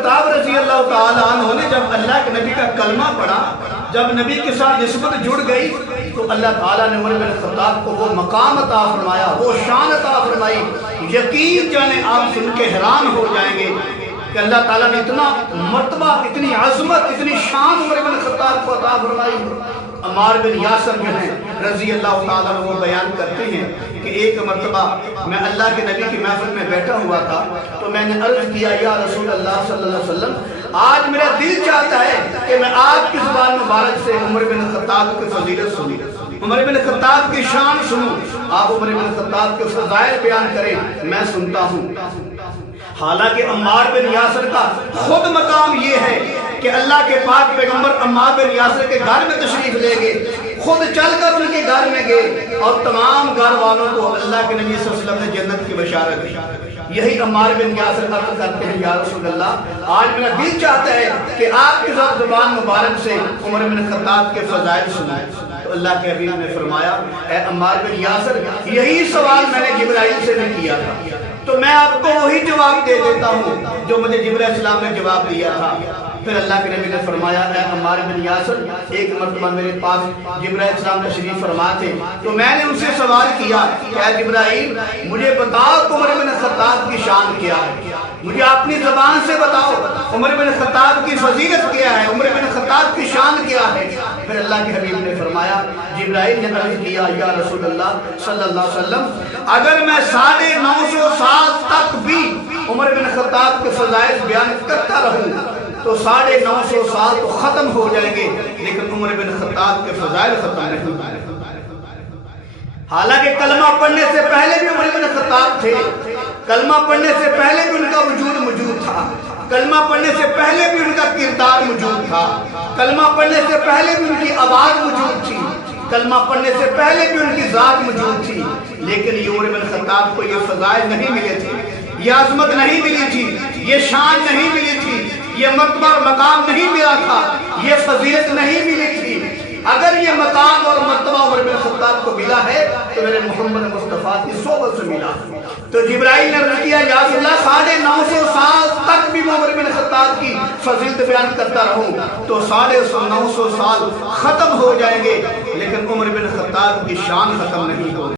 خطاب رضی اللہ تعالیٰ عنہ نے جب اللہ کے نبی کا کلمہ پڑھا، جب نبی کے ساتھ نسبت جڑ گئی، تو اللہ تعالیٰ نے عمر بن خطاب کو وہ مقام عطا فرمایا، وہ شان عطا فرمائی۔ یقین جانے آپ سن کے حیران ہو جائیں گے کہ اللہ تعالیٰ نے اتنا مرتبہ، اتنی عظمت، اتنی شان عمر بن خطاب کو عطا فرمائی۔ عمار بن یاسر جو ہیں رضی اللہ تعالیٰ عنہ وہ بیان کرتے ہیں کہ ایک مرتبہ میں اللہ کے نبی کی محفل میں بیٹھا ہوا تھا، تو میں نے عرض کیا یا رسول اللہ صلی اللہ علیہ وسلم، آج میرا دل چاہتا ہے کہ میں آپ کی زبان مبارک سے عمر بن خطاب کی فضیلت سنوں، عمر بن خطاب کی شان سنوں، آپ عمر بن خطاب کے فضائل بیان کریں، میں سنتا ہوں۔ حالانکہ عمار بن یاسر کا خود مقام یہ ہے کہ اللہ کے پاک پیغمبر عمار بن یاسر کے گھر میں تشریف لے گئے، خود چل کر ان کے گھر میں گئے اور تمام گھر والوں کو اللہ کے نبی صلی اللہ علیہ وسلم نے جنت کی بشارت دی۔ یہی عمار بن یاسر عرض کرتے ہیں یا رسول اللہ، آج میرا دل چاہتا ہے کہ آپ کی زبان مبارک سے عمر بن خطاب کے فضائل سنائیں۔ تو اللہ کے حبیب نے فرمایا اے عمار بن یاسر، یہی سوال میں نے جبرائیل سے بھی کیا تھا، تو میں آپ کو وہی جواب دے دیتا ہوں جو مجھے جبرائیل علیہ السلام نے جواب دیا تھا۔ پھر اللہ کے نبی نے فرمایا اے عمار بن یاسر، ایک مرتبہ میرے پاس جبرائیل علیہ السلام تشریف فرما تھے، تو میں نے ان سے سوال کیا کہ اے جبرائیل مجھے بتاؤ عمر بن خطاب کی شان کیا ہے، مجھے اپنی زبان سے بتاؤ عمر بن خطاب کی فضیلت کیا ہے، عمر بن خطاب کی شان کیا ہے۔ پھر اللہ کے حبیب نے فرمایا، جبرائیل نے عرض کیا یا رسول اللہ صلی اللہ علیہ وسلم، اگر میں 950 سال تک بھی عمر بن خطاب کے فضائل بیان کرتا رہوں تو 950 سال تو ختم ہو جائیں گے، لیکن عمر بن خطاب کے فضائل ختم نہیں ہوئے۔ حالانکہ کلمہ پڑھنے سے پہلے بھی عمر بن خطاب تھے، کلمہ پڑھنے سے پہلے بھی ان کا وجود موجود تھا، کلمہ پڑھنے سے پہلے بھی ان کا کردار موجود تھا، کلمہ پڑھنے سے پہلے بھی ان کی آواز موجود تھی، کلمہ پڑھنے سے پہلے بھی ان کی ذات موجود تھی، لیکن یہ عمر بن خطاب کو یہ فضائل نہیں ملے تھے، یہ عظمت نہیں ملی تھی، یہ شان نہیں ملی تھی، یہ مرتبہ اور مقام نہیں ملا تھا، یہ فضیلت نہیں ملی تھی۔ اگر یہ مقام اور مرتبہ عمر بن خطاب کو ملا ہے تو میرے محمد مصطفیٰ کی صحبت سے ملا۔ تو جبرائیل نے عرض کیا یا رسول اللہ 950 سال تک بھی میں عمر بن خطاب کی فضیلت بیان کرتا رہوں تو 950 سال ختم ہو جائیں گے، لیکن عمر بن خطاب کی شان ختم نہیں ہوگی۔